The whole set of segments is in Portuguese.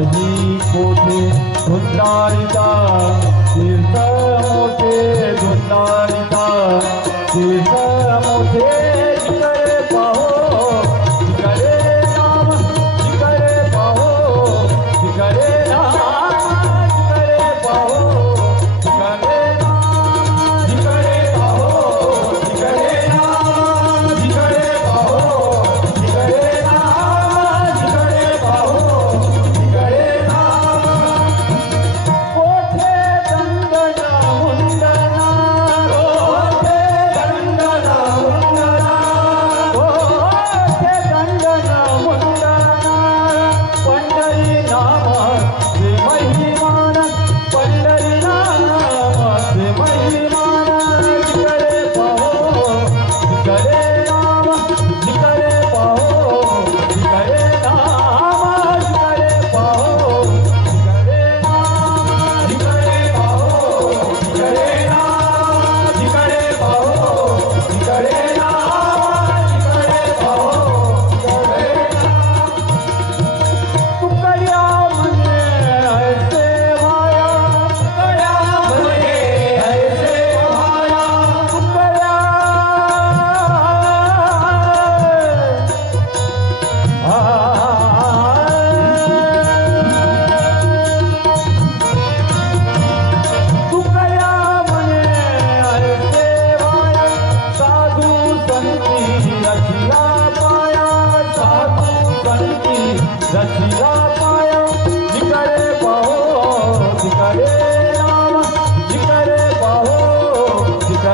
جي کوٿي گونداري دا رست موتي گونداري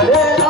Yeah.